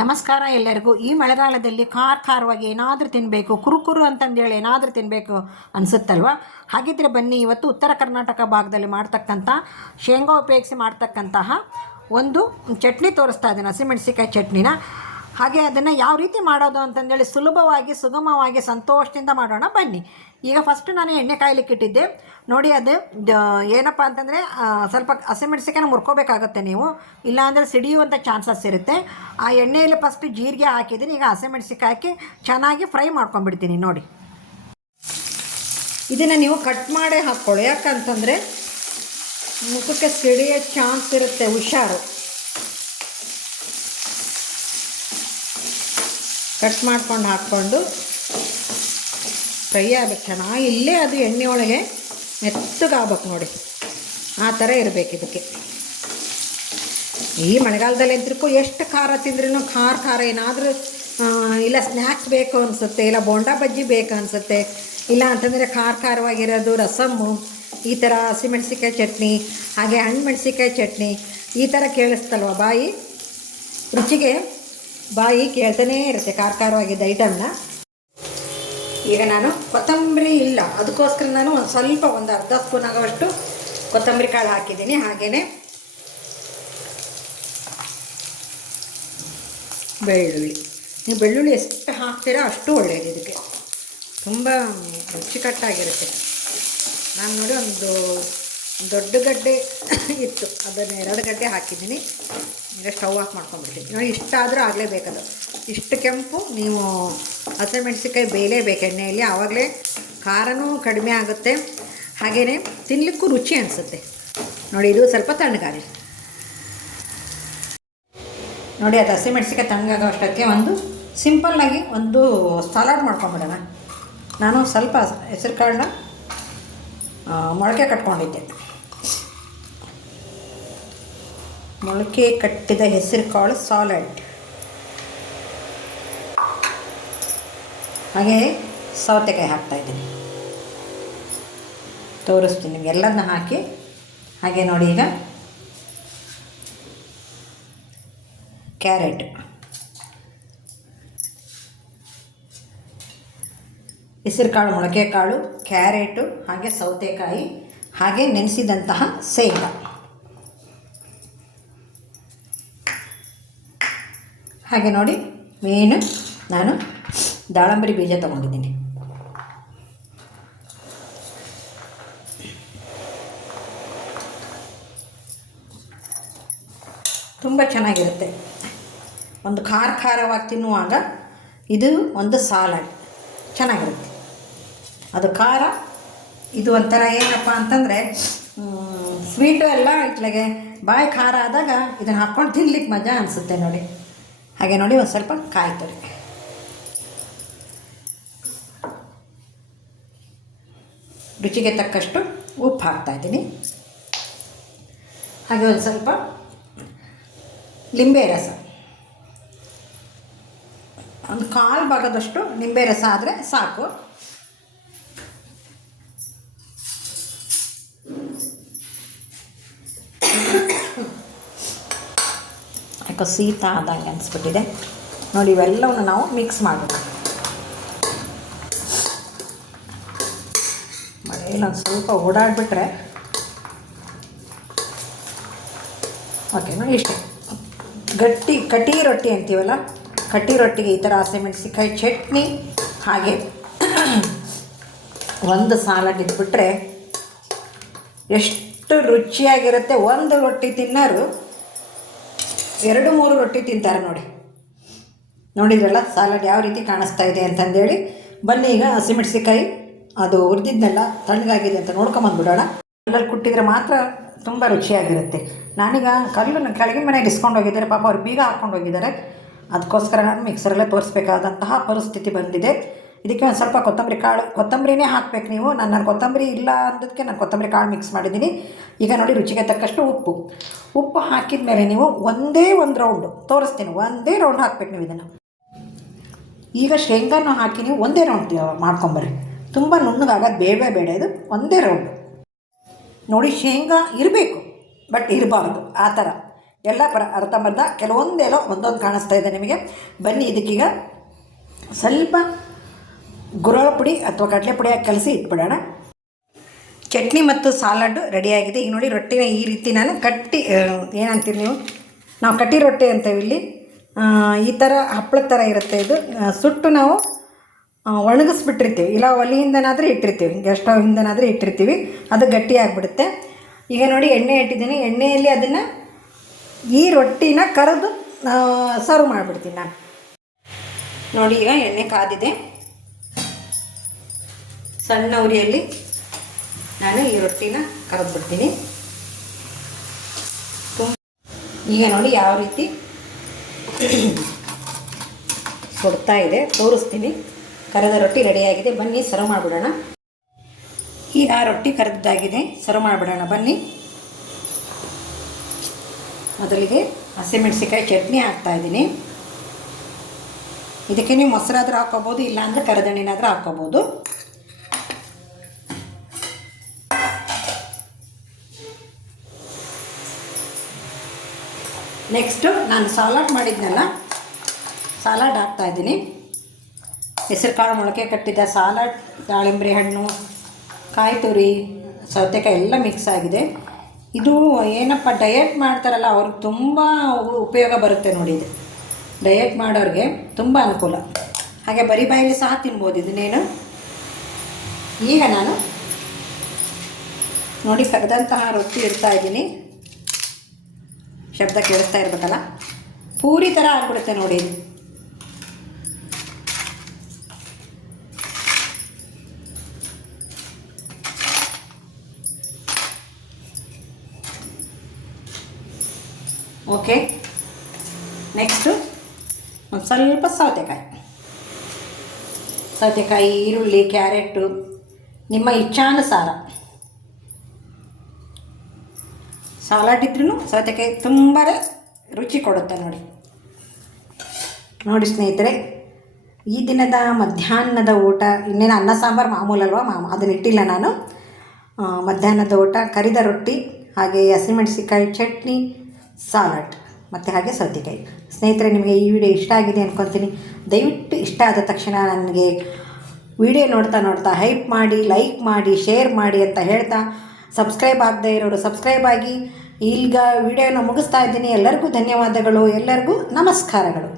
ನಮಸ್ಕಾರ ಎಲ್ಲರಿಗೂ. ಈ ಮಳೆಗಾಲದಲ್ಲಿ ಖಾರವಾಗಿ ಏನಾದರೂ ತಿನ್ನಬೇಕು, ಕುರುಕುರು ಅಂತಂದೇಳಿ ಏನಾದರೂ ತಿನ್ನಬೇಕು ಅನಿಸುತ್ತಲ್ವ. ಹಾಗಿದ್ದರೆ ಬನ್ನಿ, ಇವತ್ತು ಉತ್ತರ ಕರ್ನಾಟಕ ಭಾಗದಲ್ಲಿ ಮಾಡ್ತಕ್ಕಂಥ ಶೇಂಗಾ ಉಪಯೋಗಿಸಿ ಮಾಡ್ತಕ್ಕಂತಹ ಒಂದು ಚಟ್ನಿ ತೋರಿಸ್ತಾ ಇದ್ದೀನಿ, ಹಸಿಮೆಣಸಿಕಾಯಿ ಚಟ್ನಿನ. ಹಾಗೆ ಅದನ್ನು ಯಾವ ರೀತಿ ಮಾಡೋದು ಅಂತಂದೇಳಿ ಸುಲಭವಾಗಿ ಸುಗಮವಾಗಿ ಸಂತೋಷದಿಂದ ಮಾಡೋಣ ಬನ್ನಿ. ಈಗ ಫಸ್ಟ್ ನಾನು ಎಣ್ಣೆ ಕಾಯ್ಲಿಕ್ಕೆ ಇಟ್ಟಿದ್ದೆ ನೋಡಿ. ಅದು ಏನಪ್ಪ ಅಂತಂದರೆ ಸ್ವಲ್ಪ ಹಸಿಮೆಣಸಿಕಾಯಿನ ಮುರ್ಕೋಬೇಕಾಗುತ್ತೆ ನೀವು, ಇಲ್ಲಾಂದರೆ ಸಿಡಿಯುವಂಥ ಚಾನ್ಸಸ್ ಇರುತ್ತೆ. ಆ ಎಣ್ಣೆಯಲ್ಲಿ ಫಸ್ಟ್ ಜೀರಿಗೆ ಹಾಕಿದ್ದೀನಿ. ಈಗ ಹಸಿಮೆಣಸಿಕಾಯಿ ಹಾಕಿ ಚೆನ್ನಾಗಿ ಫ್ರೈ ಮಾಡ್ಕೊಂಡ್ಬಿಡ್ತೀನಿ ನೋಡಿ. ಇದನ್ನು ನೀವು ಕಟ್ ಮಾಡೇ ಹಾಕ್ಕೊಳ್ಳಿ, ಯಾಕಂತಂದರೆ ಮುಖಕ್ಕೆ ಸಿಡಿಯೋ ಚಾನ್ಸ್ ಇರುತ್ತೆ, ಹುಷಾರು. ಕಟ್ ಮಾಡ್ಕೊಂಡು ಹಾಕ್ಕೊಂಡು ಫ್ರೈ ಆಗಬೇಕು ಚೆನ್ನಾಗಿ. ಇಲ್ಲೇ ಅದು ಎಣ್ಣೆ ಒಳಗೆ ಮೆತ್ತಗಾಗ್ಬೇಕು ನೋಡಿ, ಆ ಥರ ಇರಬೇಕು ಇದಕ್ಕೆ. ಈ ಮಳೆಗಾಲದಲ್ಲಿ ಅಂತೂ ಎಷ್ಟು ಖಾರ ತಿಂದ್ರೂ ಖಾರ ಏನಾದರೂ ಇಲ್ಲ ಸ್ನ್ಯಾಕ್ಸ್ ಬೇಕು ಅನಿಸುತ್ತೆ, ಇಲ್ಲ ಬೋಂಡಾ ಬಜ್ಜಿ ಬೇಕು ಅನಿಸುತ್ತೆ, ಇಲ್ಲ ಅಂತಂದರೆ ಖಾರವಾಗಿರೋದು ರಸಮ್ಮು, ಈ ಥರ ಹಸಿಮೆಣಸಿಕಾಯಿ ಚಟ್ನಿ, ಹಾಗೆ ಹಣ್ಣು ಮೆಣಸಿಕಾಯಿ ಚಟ್ನಿ, ಈ ಥರ ಕೇಳಿಸ್ತಲ್ವ ಬಾಯಿ, ರುಚಿಗೆ ಬಾಯಿ ಕೇಳ್ತಾನೇ ಇರುತ್ತೆ ಖಾರವಾಗಿದ್ದ ಐಟಮ್ನ. ಈಗ ನಾನು ಕೊತ್ತಂಬರಿ ಇಲ್ಲ, ಅದಕ್ಕೋಸ್ಕರ ನಾನು ಒಂದು ಅರ್ಧ ಸ್ಪೂನ್ ಆಗೋವಷ್ಟು ಕೊತ್ತಂಬರಿ ಕಾಳು ಹಾಕಿದ್ದೀನಿ. ಹಾಗೆಯೇ ಬೆಳ್ಳುಳ್ಳಿ, ನೀವು ಬೆಳ್ಳುಳ್ಳಿ ಎಷ್ಟು ಹಾಕ್ತೀರೋ ಅಷ್ಟು ಒಳ್ಳೆಯದು, ಇದಕ್ಕೆ ತುಂಬ ರುಚಿಕಟ್ಟಾಗಿರುತ್ತೆ. ನಾನು ನೋಡಿ ಒಂದು ದೊಡ್ಡ ಗಡ್ಡೆ ಇತ್ತು, ಅದನ್ನು 2 ಗಡ್ಡೆ ಹಾಕಿದ್ದೀನಿ. ಈಗ ಸ್ಟವ್ ಆಫ್ ಮಾಡ್ಕೊಂಡ್ಬಿಡ್ತೀನಿ ನೋಡಿ. ಇಷ್ಟಾದರೂ ಆಗಲೇಬೇಕದು, ಇಷ್ಟು ಕೆಂಪು ನೀವು ಹಸಿಮೆಣಸಿಕಾಯಿ ಬೇಯಲೇಬೇಕು ಎಣ್ಣೆಯಲ್ಲಿ, ಆವಾಗಲೇ ಖಾರನೂ ಕಡಿಮೆ ಆಗುತ್ತೆ, ಹಾಗೆಯೇ ತಿನ್ನಲಿಕ್ಕೂ ರುಚಿ ಅನಿಸುತ್ತೆ ನೋಡಿ. ಇದು ಸ್ವಲ್ಪ ತಣ್ಣಗಾಗಲಿ ನೋಡಿ. ಅದು ಹಸಿಮೆಣಸಿಕಾಯಿ ತಣ್ಣಗಾಗೋ ಅಷ್ಟಕ್ಕೆ ಒಂದು ಸಿಂಪಲ್ಲಾಗಿ ಒಂದು ಸಲಾಡ್ ಮಾಡ್ಕೊಂಬಿಡೋಣ. ನಾನು ಸ್ವಲ್ಪ ಹೆಸರು ಕಾಳನ್ನ ಮೊಳಕೆ ಕಟ್ಕೊಂಡಿದ್ದೆ, ಮೊಳಕೆ ಕಟ್ಟಿದ ಹೆಸರು ಕಾಳು ಸಾಲಡ್. ಹಾಗೆ ಸೌತೆಕಾಯಿ ಹಾಕ್ತಾಯಿದ್ದೀನಿ, ತೋರಿಸ್ತೀನಿ ನಿಮ್ಗೆ ಎಲ್ಲದನ್ನ ಹಾಕಿ. ಹಾಗೆ ನೋಡಿ, ಈಗ ಕ್ಯಾರೆಟ್, ಹೆಸರು ಕಾಳು, ಮೊಳಕೆ ಕಾಳು, ಕ್ಯಾರೆಟು, ಹಾಗೆ ಸೌತೆಕಾಯಿ, ಹಾಗೆ ನೆನೆಸಿದಂತಹ ಶೇಂಗಾ, ಹಾಗೆ ನೋಡಿ ಮೇನು ನಾನು ದಾಳಂಬರಿ ಬೀಜ ತೊಗೊಂಡಿದ್ದೀನಿ. ತುಂಬ ಚೆನ್ನಾಗಿರುತ್ತೆ, ಒಂದು ಖಾರವಾಗಿ ತಿನ್ನುವಾಗ ಇದು ಒಂದು ಸಾಲಡ್ ಚೆನ್ನಾಗಿರುತ್ತೆ. ಅದು ಖಾರ, ಇದು ಒಂಥರ ಏನಪ್ಪ ಅಂತಂದರೆ ಸ್ವೀಟು ಎಲ್ಲ ಇಟ್ಲಾಗೆ ಬಾಯಿ ಖಾರ ಆದಾಗ ಇದನ್ನು ಹಾಕ್ಕೊಂಡು ತಿನ್ಲಿಕ್ಕೆ ಮಜಾ ಅನಿಸುತ್ತೆ ನೋಡಿ. ಹಾಗೆ ನೋಡಿ ಒಂದು ಸ್ವಲ್ಪ ಕಾಯಿ ತುರಿ, ರುಚಿಗೆ ತಕ್ಕಷ್ಟು ಉಪ್ಪು ಹಾಕ್ತಾಯಿದ್ದೀನಿ. ಹಾಗೆ ಒಂದು ಸ್ವಲ್ಪ ಲಿಂಬೆ ರಸ, ಒಂದು 1/4 ಭಾಗದಷ್ಟು ನಿಂಬೆ ರಸ ಆದರೆ ಸಾಕು. ಯಾಕೋ ಶೀತ ಆದಂಗೆ ಅನಿಸ್ಬಿಟ್ಟಿದೆ ನೋಡಿ. ಇವೆಲ್ಲವನ್ನು ನಾವು ಮಿಕ್ಸ್ ಮಾಡಬೇಕು. ಮಳೆಯಲ್ಲಿ ಒಂದು ಸ್ವಲ್ಪ ಓಡಾಡಿಬಿಟ್ರೆ ಓಕೆ ನೋಡಿ. ಇಷ್ಟೇ ಕಟಿ ರೊಟ್ಟಿ ಅಂತೀವಲ್ಲ, ಕಟ್ಟಿ ರೊಟ್ಟಿಗೆ ಈ ಥರ ಹಸಿಮೆಣಸಿಕಾಯಿ ಚಟ್ನಿ ಹಾಗೆ ಒಂದು ಸಾಲಡ್ ಇಟ್ಬಿಟ್ರೆ ಎಷ್ಟು ರುಚಿಯಾಗಿರುತ್ತೆ. ಒಂದು ರೊಟ್ಟಿ ತಿನ್ನೋರು 2-3 ರೊಟ್ಟಿ ತಿಂತಾರೆ ನೋಡಿ. ನೋಡಿದ್ರಲ್ಲ ಸಾಲಡ್ ಯಾವ ರೀತಿ ಕಾಣಿಸ್ತಾ ಇದೆ ಅಂತಂದೇಳಿ. ಬನ್ನಿ, ಈಗ ಹಸಿಮೆಣಸಿಕಾಯಿ ಅದು ಹುರಿದಿದ್ನೆಲ್ಲ ತಣ್ಣಗಾಗಿದೆ ಅಂತ ನೋಡ್ಕೊಂಬಂದ್ಬಿಡೋಣ. ಕಲ್ಲಲ್ಲಿ ಕುಟ್ಟಿದ್ರೆ ಮಾತ್ರ ತುಂಬ ರುಚಿಯಾಗಿರುತ್ತೆ. ನಾನೀಗ ಕಲ್ಲನ್ನು ಕೆಳಗಿನ ಮನೆಗೆ ಇಸ್ಕೊಂಡು ಹೋಗಿದ್ದಾರೆ, ಪಾಪ ಅವ್ರು ಬೀಗ ಹಾಕ್ಕೊಂಡು ಹೋಗಿದ್ದಾರೆ. ಅದಕ್ಕೋಸ್ಕರ ನಾನು ಮಿಕ್ಸರಲ್ಲೇ ತೋರಿಸ್ಬೇಕಾದಂತಹ ಪರಿಸ್ಥಿತಿ ಬಂದಿದೆ. ಇದಕ್ಕೆ ಒಂದು ಸ್ವಲ್ಪ ಕೊತ್ತಂಬರಿನೇ ಹಾಕಬೇಕು ನೀವು. ನಾನು ಕೊತ್ತಂಬರಿ ಇಲ್ಲ ಅಂದಕ್ಕೆ ನಾನು ಕೊತ್ತಂಬರಿ ಕಾಳು ಮಿಕ್ಸ್ ಮಾಡಿದ್ದೀನಿ. ಈಗ ನೋಡಿ, ರುಚಿಗೆ ತಕ್ಕಷ್ಟು ಉಪ್ಪು ಹಾಕಿದ ಮೇಲೆ ನೀವು ಒಂದೇ ಒಂದು ರೌಂಡು ತೋರಿಸ್ತೀನಿ, ಒಂದೇ ರೌಂಡ್ ಹಾಕ್ಬೇಕು ನೀವು ಇದನ್ನು. ಈಗ ಶೇಂಗಾನ ಹಾಕಿ ನೀವು ಒಂದೇ ರೌಂಡ್ ಮಾಡ್ಕೊಂಬರ್ರಿ, ತುಂಬ ನುಣ್ಣಗಾಗೋದು ಬೇಡ. ಇದು ಒಂದೇ ರೌಂಡು ನೋಡಿ. ಶೇಂಗಾ ಇರಬೇಕು ಬಟ್ ಇರಬಾರ್ದು, ಆ ಥರ ಎಲ್ಲ ಅರ್ಧಂಬರ್ಧ ಕೆಲವೊಂದೇಲೋ ಒಂದೊಂದು ಕಾಣಿಸ್ತಾ ಇದೆ ನಿಮಗೆ. ಬನ್ನಿ ಇದಕ್ಕೀಗ ಸ್ವಲ್ಪ ಗುರಳ ಪುಡಿ ಅಥವಾ ಕಡಲೆ ಪುಡಿ ಹಾಕಿ ಕಲಸಿ ಇಟ್ಬಿಡೋಣ. ಚಟ್ನಿ ಮತ್ತು ಸಾಲಡ್ಡು ರೆಡಿಯಾಗಿದೆ. ಈಗ ನೋಡಿ ರೊಟ್ಟಿನ ಈ ರೀತಿ ನಾನು ಕಟ್ಟಿ, ಏನಂತೀರಿ ನೀವು, ನಾವು ಕಟ್ಟಿ ರೊಟ್ಟಿ ಅಂತೇವೆ ಇಲ್ಲಿ. ಈ ಥರ ಹಪ್ಪಳದ ಥರ ಇರುತ್ತೆ ಇದು. ಸುಟ್ಟು ನಾವು ಒಣಗಿಸ್ಬಿಟ್ಟಿರ್ತೀವಿ, ಇಲ್ಲ ಒಲೆಯಿಂದನಾದರೂ ಇಟ್ಟಿರ್ತೀವಿ, ಗ್ಯಾಸ್ ಸ್ಟವ್ವಿಂದನಾದರೂ ಇಟ್ಟಿರ್ತೀವಿ, ಅದು ಗಟ್ಟಿ ಆಗಿಬಿಡುತ್ತೆ. ಈಗ ನೋಡಿ ಎಣ್ಣೆ ಇಟ್ಟಿದ್ದೀನಿ, ಎಣ್ಣೆಯಲ್ಲಿ ಅದನ್ನು ಈ ರೊಟ್ಟಿನ ಕರೆದು ಸರ್ವ್ ಮಾಡಿಬಿಡ್ತೀನಿ ನಾನು. ನೋಡಿ ಈಗ ಎಣ್ಣೆ ಕಾದಿದೆ. ಸಣ್ಣ ಉರಿಯಲ್ಲಿ ನಾನು ಈ ರೊಟ್ಟಿನ ಕರೆದ್ಬಿಡ್ತೀನಿ. ಈಗ ನೋಡಿ ಯಾವ ರೀತಿ ಸುಡ್ತಾ ಇದೆ ತೋರಿಸ್ತೀನಿ. ಕರೆದ ರೊಟ್ಟಿ ರೆಡಿಯಾಗಿದೆ, ಬನ್ನಿ ಸರ್ವ್ ಮಾಡಿಬಿಡೋಣ. ಈಗ ರೊಟ್ಟಿ ಕರೆದಾಗಿದೆ, ಸರ್ವ್ ಮಾಡಿಬಿಡೋಣ ಬನ್ನಿ. ಮೊದಲಿಗೆ ಹಸಿಮೆಣಸಿಕಾಯಿ ಚಟ್ನಿ ಹಾಕ್ತಾಯಿದ್ದೀನಿ. ಇದಕ್ಕೆ ನೀವು ಮೊಸರಾದರೂ ಹಾಕ್ಕೋಬೋದು, ಇಲ್ಲಾಂದರೆ ಕರಿದೆಣ್ಣೆನಾದರೂ ಹಾಕ್ಕೋಬೋದು. ನೆಕ್ಸ್ಟು ನಾನು ಸಲಾಡ್ ಮಾಡಿದ್ನಲ್ಲ, ಸಲಾಡ್ ಹಾಕ್ತಾಯಿದ್ದೀನಿ. ಹೆಸರು ಕಾಳು ಮೊಳಕೆ ಕಟ್ಟಿದ ಸಲಾಡ್, ದಾಳಿಂಬೆ ಹಣ್ಣು, ಕಾಯಿ ತುರಿ, ಸೌತೆಕಾಯಿ ಎಲ್ಲ ಮಿಕ್ಸ್ ಆಗಿದೆ. ಇದು ಏನಪ್ಪ ಡಯಟ್ ಮಾಡ್ತಾರಲ್ಲ ಅವ್ರಿಗೆ ತುಂಬ ಉಪಯೋಗ ಬರುತ್ತೆ ನೋಡಿ. ಇದು ಡಯಟ್ ಮಾಡೋರಿಗೆ ತುಂಬ ಅನುಕೂಲ. ಹಾಗೆ ಬರೀ ಬಾಯಲ್ಲಿ ಸಹ ತಿನ್ಬೋದು ಇದನ್ನೇನು. ಈಗ ನಾನು ನೋಡಿ ಕರೆದಂತಹ ರೊಟ್ಟಿ ಇಡ್ತಾಯಿದ್ದೀನಿ. ಶಬ್ದ ಕೇಳಿಸ್ತಾ ಇರಬೇಕಲ್ಲ, ಪೂರಿ ಥರ ಆಗಿಬಿಡುತ್ತೆ ನೋಡಿ ಇದು. ಓಕೆ, ನೆಕ್ಸ್ಟು ಒಂದು ಸ್ವಲ್ಪ ಸೌತೆಕಾಯಿ, ಈರುಳ್ಳಿ, ಕ್ಯಾರೆಟು ನಿಮ್ಮ ಇಚ್ಛಾನುಸಾರ. ಸಲಾಡ್ ಇದ್ರೂ ಸೌತೆಕಾಯಿ ತುಂಬ ರುಚಿ ಕೊಡುತ್ತೆ ನೋಡಿ ಸ್ನೇಹಿತರೆ. ಈ ದಿನದ ಮಧ್ಯಾಹ್ನದ ಊಟ ಇನ್ನೇನು ಅನ್ನ ಸಾಂಬಾರು ಮಾಮೂಲಲ್ವ, ಅದನ್ನ ಇಟ್ಟಿಲ್ಲ ನಾನು. ಮಧ್ಯಾಹ್ನದ ಊಟ ಕರಿದ ರೊಟ್ಟಿ, ಹಾಗೆ ಹಸಿಮೆಣಸಿಕಾಯಿ ಚಟ್ನಿ, ಸಲಾಡ್ ಮತ್ತು ಹಾಗೆ ಸೌತೆಕಾಯಿ. ಸ್ನೇಹಿತರೆ, ನಿಮಗೆ ಈ ವಿಡಿಯೋ ಇಷ್ಟ ಆಗಿದೆ ಅಂದ್ಕೊತೀನಿ. ದಯವಿಟ್ಟು ಇಷ್ಟ ಆದ ತಕ್ಷಣ ನನಗೆ ವಿಡಿಯೋ ನೋಡ್ತಾ ಹೈಪ್ ಮಾಡಿ, ಲೈಕ್ ಮಾಡಿ, ಶೇರ್ ಮಾಡಿ ಅಂತ ಹೇಳ್ತಾ, ಸಬ್ಸ್ಕ್ರೈಬ್ ಆಗದೇ ಇರೋರು ಸಬ್ಸ್ಕ್ರೈಬ್ ಆಗಿ. ಈಗ ವಿಡಿಯೋನ ಮುಗಿಸ್ತಾ ಇದ್ದೀನಿ. ಎಲ್ಲರಿಗೂ ಧನ್ಯವಾದಗಳು, ಎಲ್ಲರಿಗೂ ನಮಸ್ಕಾರಗಳು.